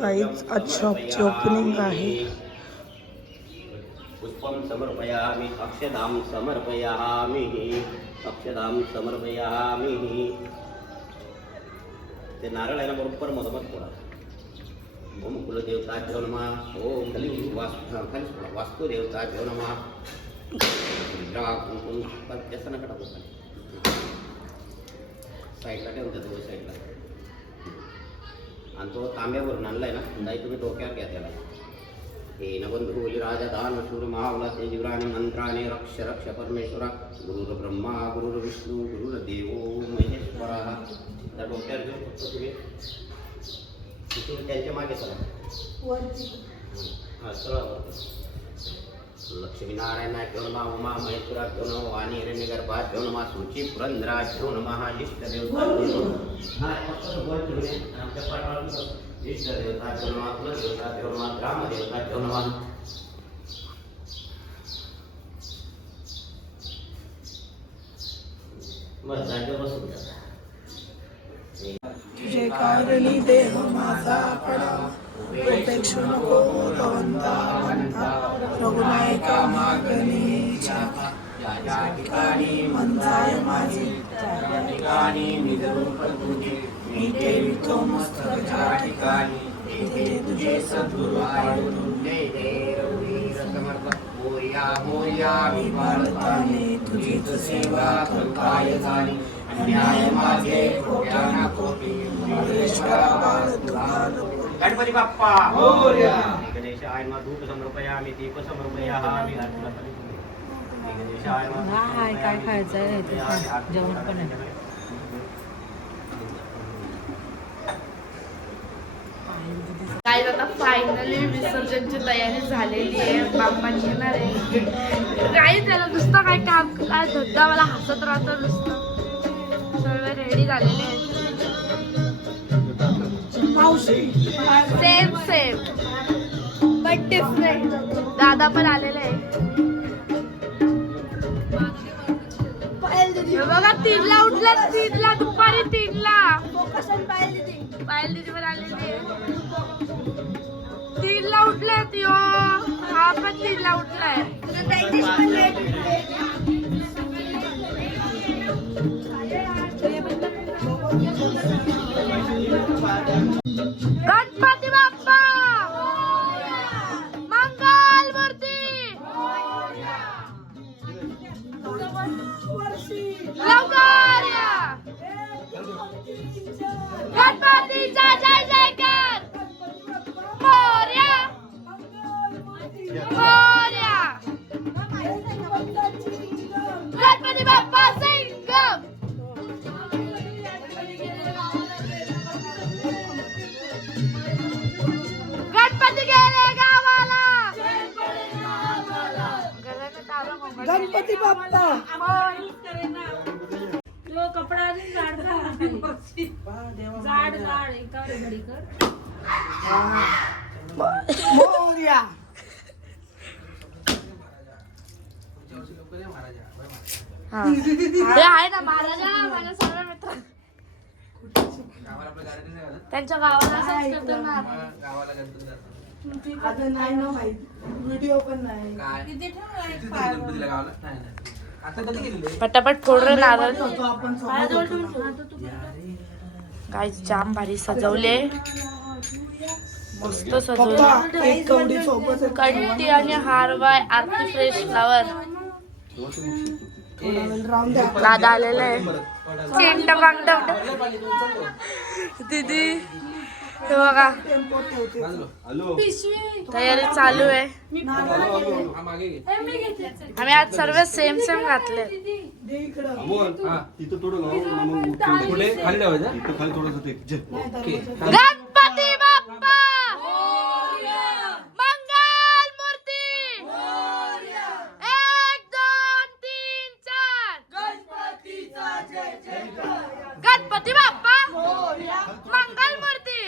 काहीच आज शॉपची ओपनिंग आहे. पुष्पम समर्पयामि अक्षदां समर्पयामि अक्षदां समर्पयामि. ते नारळ आहे ना बरोबर मधोमध थोडा. ओम कुलदेवताभ्यो नमः. ओम खाली वास्तुदेवताभ्यो नमः. व्यसन नका टाकू साईडला ठेवून द्या दोन साईडला. आणि तो तांब्यावरून आणलाय ना नाही तुम्ही डोक्यावर घ्या त्याला. हे नबंधू राजदान शूर महावला तेजुराणी मंत्राने रक्ष रक्ष परमेश्वरा. गुरुर ब्रह्मा गुरुर विष्णू गुरुर देवो महेश्वरा. त्या डोक्यावर घेऊन फक्त तुम्ही त्यांच्या मागे चला. हां सरळ लक्ष्मीनारायणाभ्यो नमः. उमा महेश्वराभ्यो नमः. वाणी हिरण्यगर्भाभ्यो नमः. सूची पुरंदराभ्यो नमः. इष्टदेवताभ्यो नमः. आमच्या पाठावर इष्टदेवताभ्यो नमः. कुलदेवताभ्यो नमः. ग्रामदेवताभ्यो नमः. बस जागेवर बसून जा. तुझे कारणी देह माझा पडा उपेक्षू नको भवंता म्हणता. रघुनायका मागणीच्या ठिकाणी मंदाय माझी त्या ठिकाणी निजरूप तुझे. मी ठेवितो मस्तक ज्या ठिकाणी तेथे तुझे सद्गुरु पाडून दे. मोर्या मोर्या मी बाळताने तुझीच सेवा काय झाली. न्याय माझे खोट्या ना खोटी महेश्वरा बाळ तुला. गणपती बाप्पा मोरया. गणेशाय नमः. धूप समर्पयामि दीप समर्पयामि. गणेशाय नमः. हाय काय खायचं आहे जेवण पण आहे. काय आता फायनली विसर्जनची तयारी झालेली आहे. बाप्पा येणार आहे. काही त्याला नुसतं काय काम काय धंदा मला हसत राहतो नुसतं. सर्व रेडी झालेले आहेत. Same same but different. दादा पण आलेले आहे. बघा 3ला उठले. 3ला दुपारी 3ला पायल दिदी पण आलेली आहे. 3ला उठले ती. हा पण 3ला उठलाय. गणपती बाप्पा मंगल मूर्ती लवकर या. गणपतीचा जय जयकार. मोरया मोरया. गणपती बाप्पा सिंगम. गणपती गेले गावाला. गणपती बाप्पा. तो कपडा अजून जाड जाड जाड एकावर घडी कर. मोरया. हे आहे ना महाराजा माझ्या सर्व मित्र त्यांच्या गावाला असंच करतो ना. आता नाही ना माहित. व्हिडिओ पण नाही. पटापट फोड रे नारळ. आपण काय जाम भारी सजवले. मस्त सजवले. एक कवडी सोबत कंटी आणि हारवाय आरती फ्रेश फ्लावर. दादा आलेला आहे. चिंट बांगड दीदी हे बघा तयारी चालू आहे. आम्ही आज सर्व सेम सेम घातले. गणपती बाप्पा मंगल मूर्ती. 1 2 3 4 गणपती बाप्पा मंगल मूर्ती.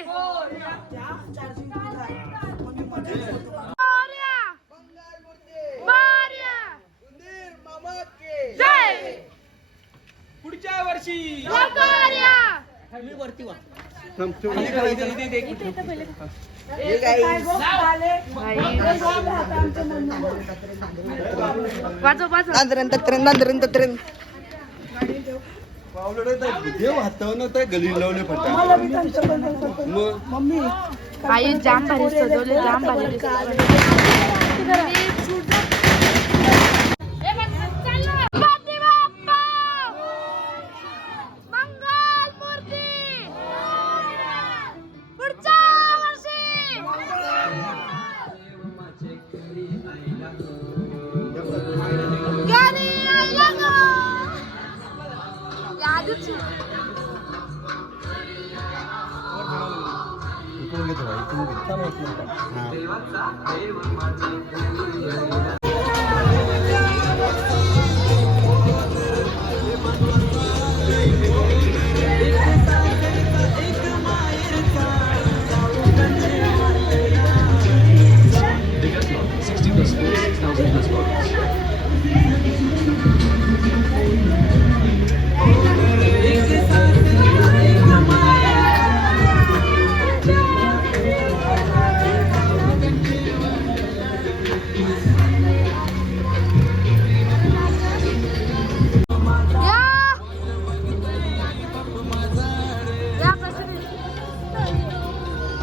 पुढच्या वर्षी लवकर या. मी वरती वा वाजव वाजव. देव हातावून गली लावले फटा मग आई जाम भारी सजवले, जाम भारी दिसतात.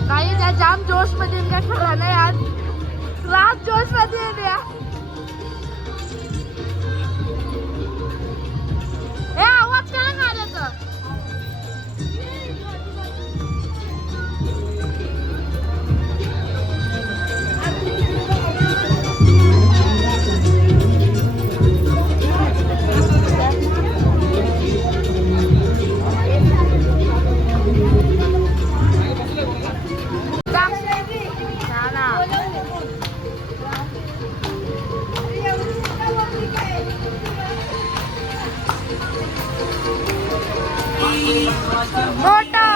काही त्या जाम जोश मध्ये काय खरा नाही आज. क्लास जोश मध्ये आहे. आवाज काय मारायचा. मोठा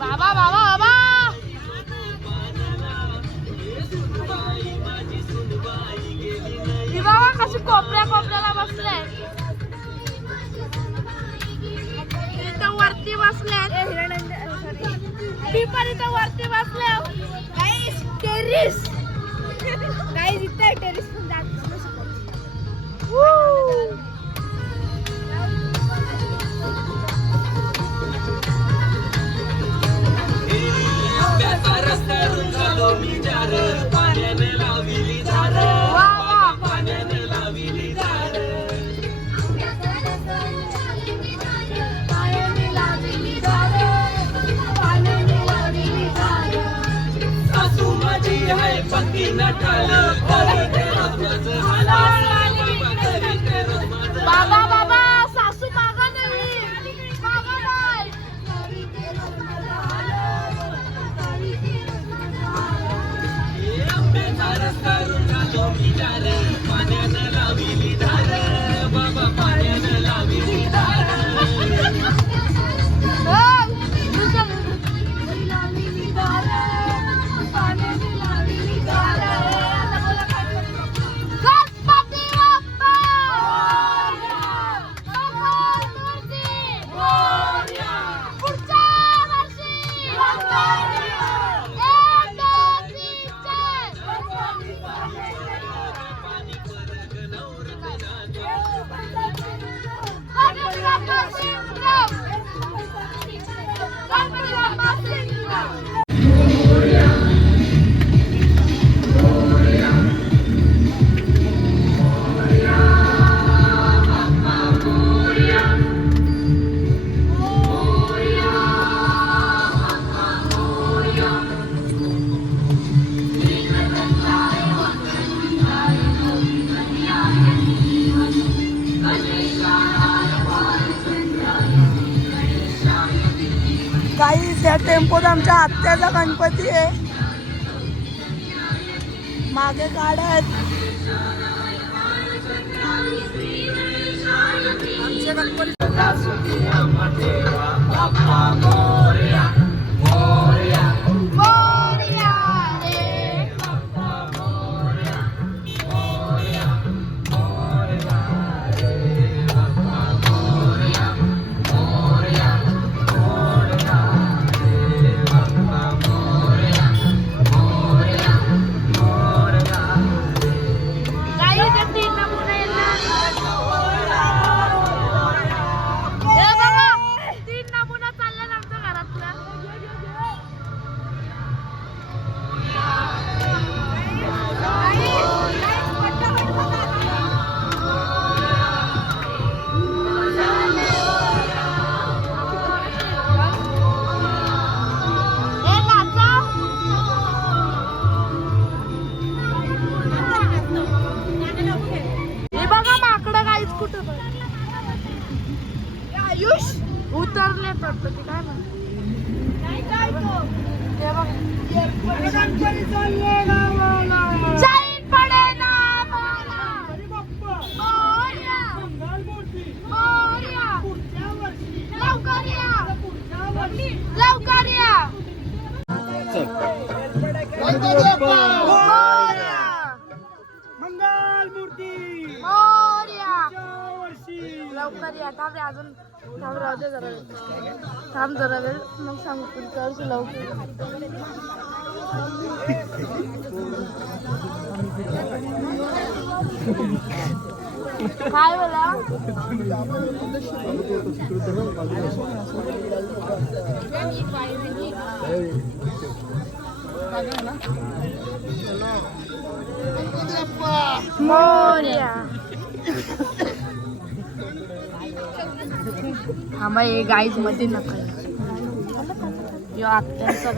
बाबा बाबा बाबा ही बाबा कशी कोपऱ्याला बसले इथं वरती बसले मी पण इथं वरती बसले गाईस टेरिस गाईस इथं टेरिस पण जात बाबा बाबा सासू मागा नाही मागा नाही काही त्या टेम्पोत आमच्या आत्याचा गणपती आहे मागे गाड्या आहेत आमच्या गणपती उतरले तर ते काय लवकर या थांब रे अजून थांब राहू दे जरा थांब जरा वेळ मग सांगू पुढच्या वर्षी लवकर काय बोला मोरया आम्हा हे गाईज मध्ये नका यो आत्यांचा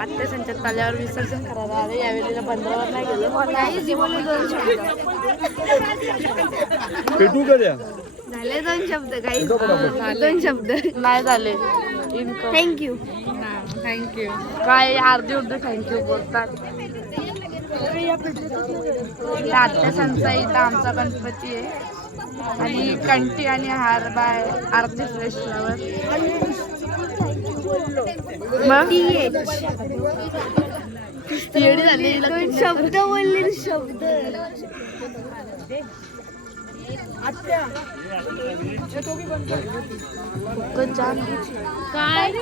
आत्या संचात ताल्यावर विसर्जन करायला आले यावेळेला बंधावर नाही गेलो नाही जीवन झाले 2 शब्द काही 2 शब्द नाही झाले थँक्यू काय अर्धी उर्दू थँक्यू बोलतात आत्या संचा इथं आमचा गणपती आहे आणि कंटी आणि हार बाय आरती फ्रेश फ्लावर. मग येडी झाली शब्द बोलले शब्द. काय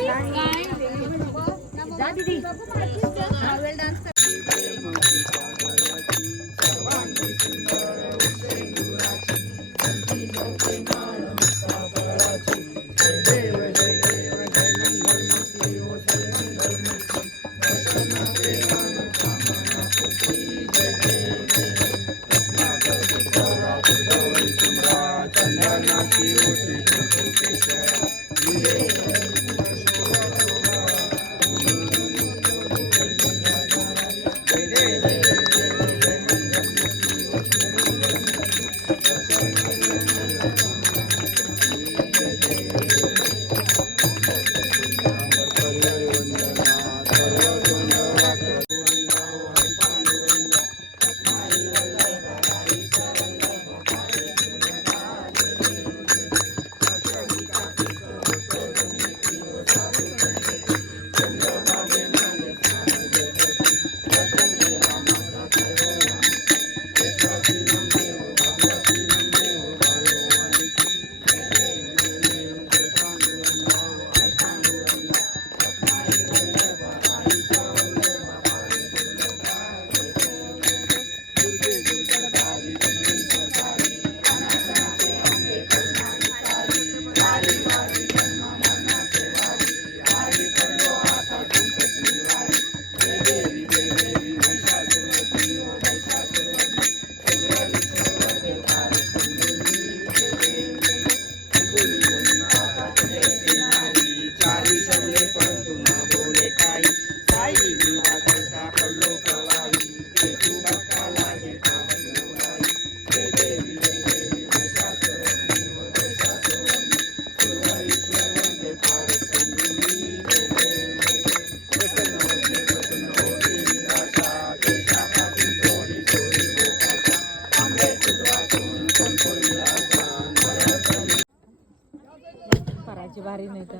करायची भारी नाही तर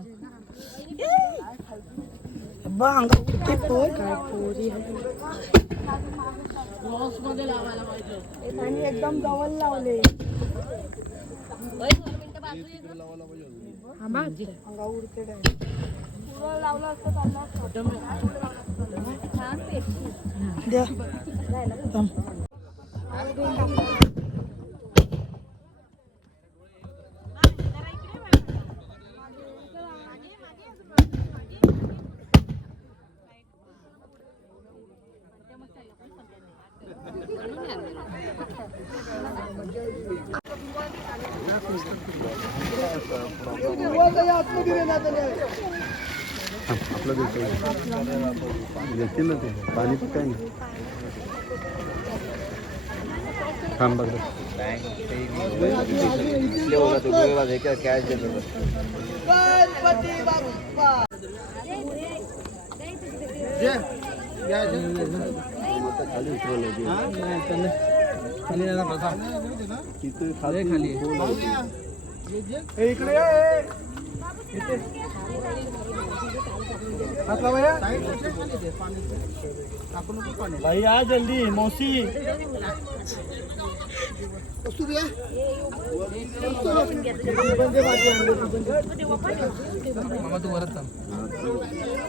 आणि एकदम जवळ लावले. लावलं असतं आपलं येते ना ते पाणी पण काही नाही. थांब बघ खाली खाली इकडे भाई आ जल्दी मौसी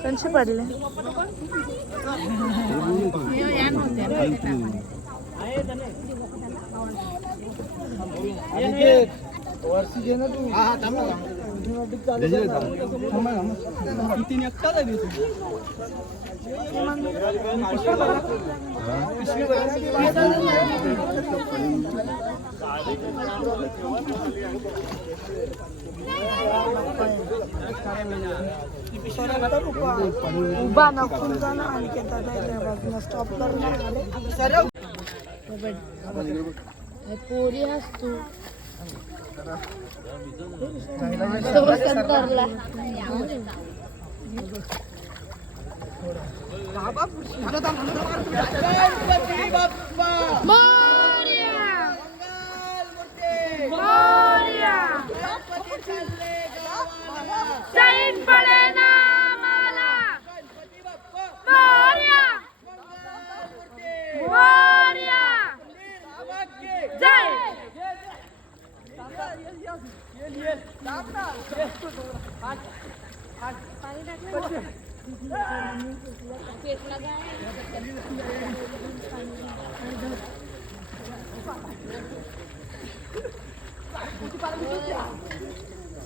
कंचे पडले वर्षी घे ना तू. किती निघतात उभा नको जाणं आणि बाजूला स्टॉप करणार पोरी असतो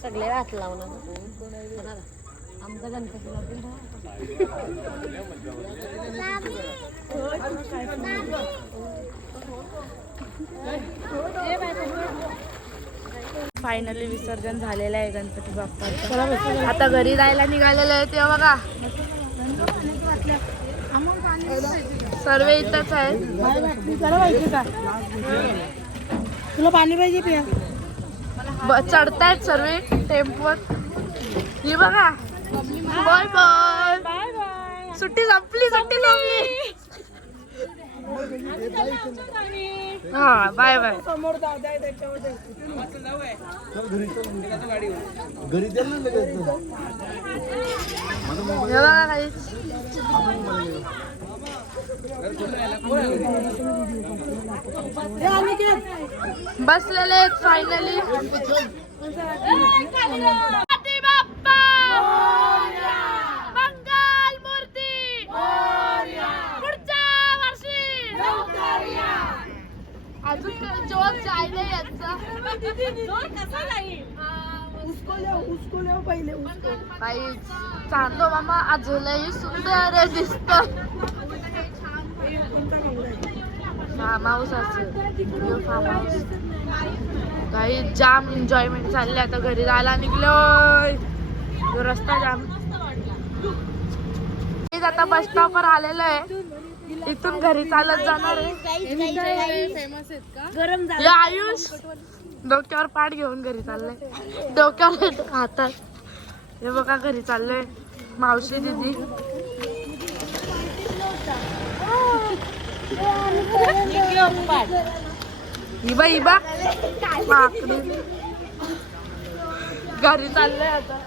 सगळे हात लावणार आमचा गणपती फायनली विसर्जन झालेलं आहे गणपती बाप्पाचं. आता घरी जायला निघालेलं आहे तेव्हा बघा सर्व इथंच आहेत. तुला पाणी पाहिजे पिया चढतायत सर्व टेम्पोत. ही बघा बाय बाय. सुट्टी संपली. हा बाय बाय. घरी द्या ना लगेच. हे बघा काही बसलेले आहेत फायनली. मंगल मूर्ती पुढच्या वर्षी. अजून जोर जायला याचा काही चांदो मामा आज लई सुंदर दिसत. फार्म हाऊस काही जाम एन्जॉयमेंट चालले. आता घरी जायला निघलोय. रस्ता जाम. आता बस स्टॉपवर आलेलो आहे. इथून घरी चालत जाणार आहे. हे आयुष डोक्यावर पाठ घेऊन घरी चाललंय. डोक्यावर हातात. हे बघा घरी चाललंय. मावशी दीदी इबा माकडी घरी चाललंय. आता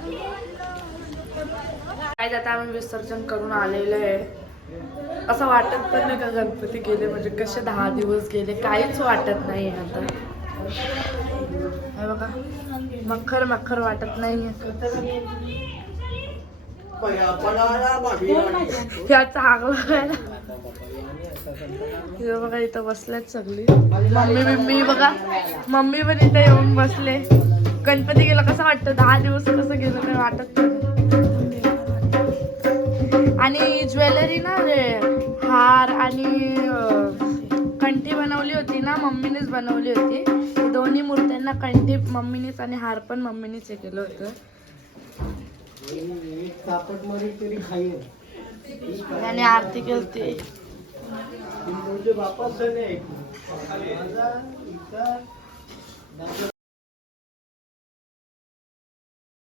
काय आता आम्ही विसर्जन करून आलेलो आहे. असं वाटत पण नाही का गणपती गेले म्हणजे कसे 10 दिवस गेले काहीच वाटत नाही. आता हे बघा मखर वाटत नाही. हे बघा इथं बसल्यात सगळी. मम्मी बघा मम्मी पण इथे येऊन बसले. गणपती गेला कसं वाटतं 10 दिवस कसं गेलं काही वाटत नाही. आणि ज्वेलरी ना रे हार आणि कंठी बनवली होती ना मम्मीनेच बनवली होती. दोन्ही मूर्त्यांना कंठी मम्मीनेच आणि हार पण मम्मीनेच हे केलं होतं. आणि आरती केली.